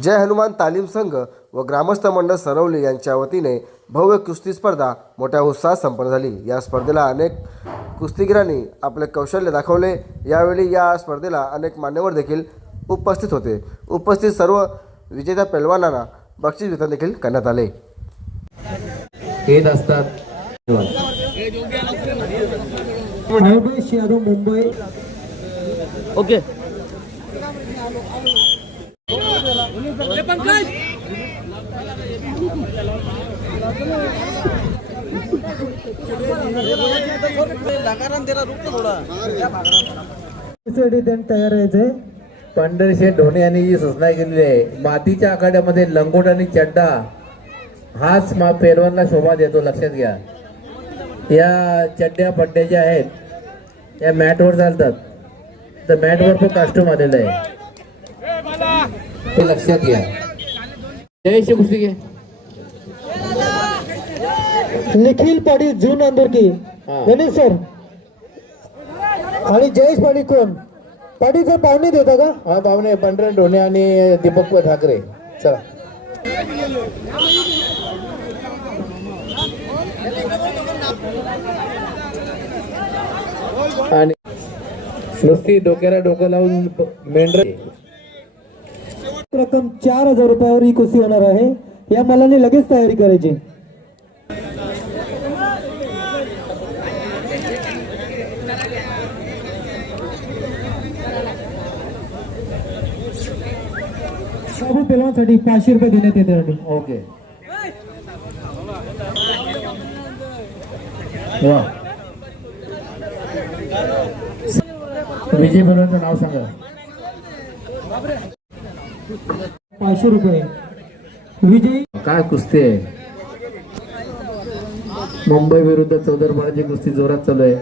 जय हनुमान तालीम संघ व ग्रामस्थ मंडळ सरवली यांच्या वतीने भव्य कुस्ती स्पर्धा मोठ्या उत्साहात संपन्न झाली। या स्पर्धेला अनेक कुस्तीगिरांनी आपले कौशल्य दाखवले। यावेळी या स्पर्धेला अनेक मान्यवर देखील उपस्थित होते। उपस्थित सर्व विजेत्या पैलवानांना बक्षीस वितरण देखील करण्यात आले। येत असतात मुंबई ओके तयार आहे। पंढरीशेठ ढोणे यांनी जी सूचना केलेली आहे, मातीच्या आखाड्यामध्ये लंगोट आणि चड्डा हाच पैलवानला शोभा देतो, लक्षात घ्या। या चड्ड्या पड्ड्या ज्या आहेत या मॅटवर चालतात, तर मॅटवर पण कास्ट्यूम आलेलं आहे, ते लक्षात घ्या। जय श्री कुस्ती घे निखिल पाटील जून अंदरकी गणेश सर आणि जयेश पाटील कोण पाटील सर पाहुणे देता का? हा पाहुणे पंढरीशेठ ढोणे आणि दीपक ठाकरे। चला आणि नुसती डोक्याला डोकं लावून मेंढर रक्कम 4000 रुपयावर ही कुस्ती होणार आहे। या मलाने लगेच तयारी करायची। सर्व पेलवांसाठी 500 रुपये देण्यात येते। ओके वा विजय पेलवानचं नाव सांगा। 500 रुपये विजय काय कुस्ती आहे, मुंबई विरुद्ध चौदरपाड्याची कुस्ती जोरात चालू आहे।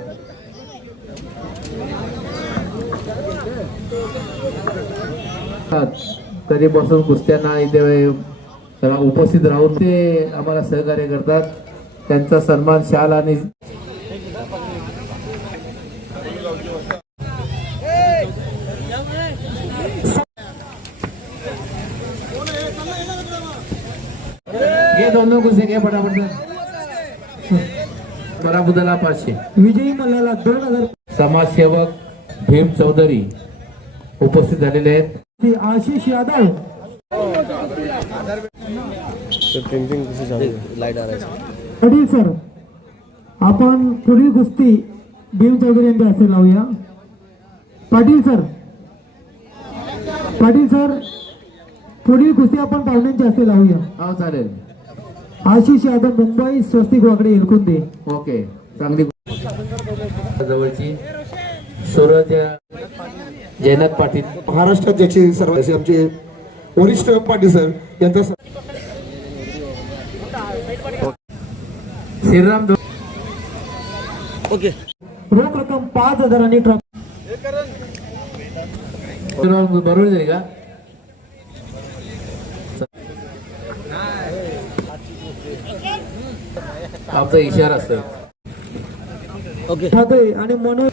कधी बसून कुस्त्यांना इथे उपस्थित राहून ते आम्हाला सहकार्य करतात, त्यांचा सन्मान शाल आणि घे दोन कुस्त्या घे फटाफट। पराभूताला 500, विजयी मल्लाला 2000। समाजसेवक भीम चौधरी उपस्थित झालेले आहेत। आशिष यादव पाटील सर, आपण पुढील कुस्ती भीम चौधरी यांच्या हस्ते लावूया। पाटील सर पुढील कुस्ती आपण पाहुण्यांच्या हस्ते लावूया। हो चालेल। आशिष यादव मुंबई, स्वस्तिक वाकडे एलकुंदे। ओके चांगली जवळची सूरज जयनाथ पाटील महाराष्ट्राध्यक्ष सर्व आमचे वरिष्ठ पाटील सर यांचा श्रीराम ओके रोख रक्कम 5000 आणि ट्रॉफी बरोबर झाली का? आमचा इशारा असतो। ओके ठाकरे आणि मनोज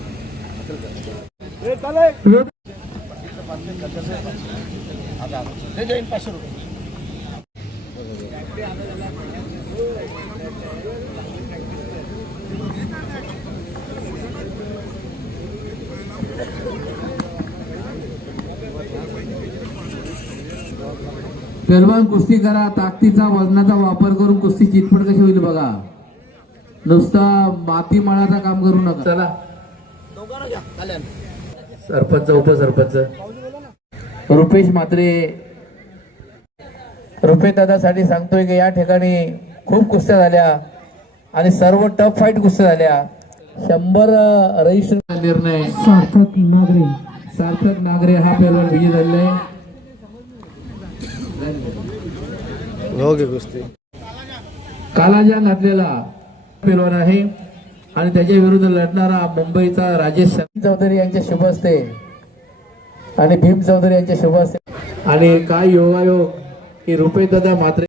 पैलवान कुस्ती करा, ताकदीचा वजनाचा वापर करून कुस्ती चितपट कशी होईल बघा, नुसता माती मळाचा काम करू नका। चला सरपंच उपसरपंच रुपेश म्हात्रे रुपे दादासाठी सांगतोय की या ठिकाणी खूप कुस्त्या झाल्या आणि सर्व टफ फाईट कुस्त्या झाल्या। 100 रजिस्टर निर्णय सार्थक नागरे हा पैलवान विजयी झालेला आहे। कुस्ती कालाजा घातलेला पैलवान आहे आणि त्याच्या विरुद्ध लढणारा मुंबईचा राजेश चौधरी यांच्या शुभ हस्ते आणि भीम चौधरी यांच्या शुभ हस्ते। आणि काय योगायोग की रुपे दादा म्हात्रे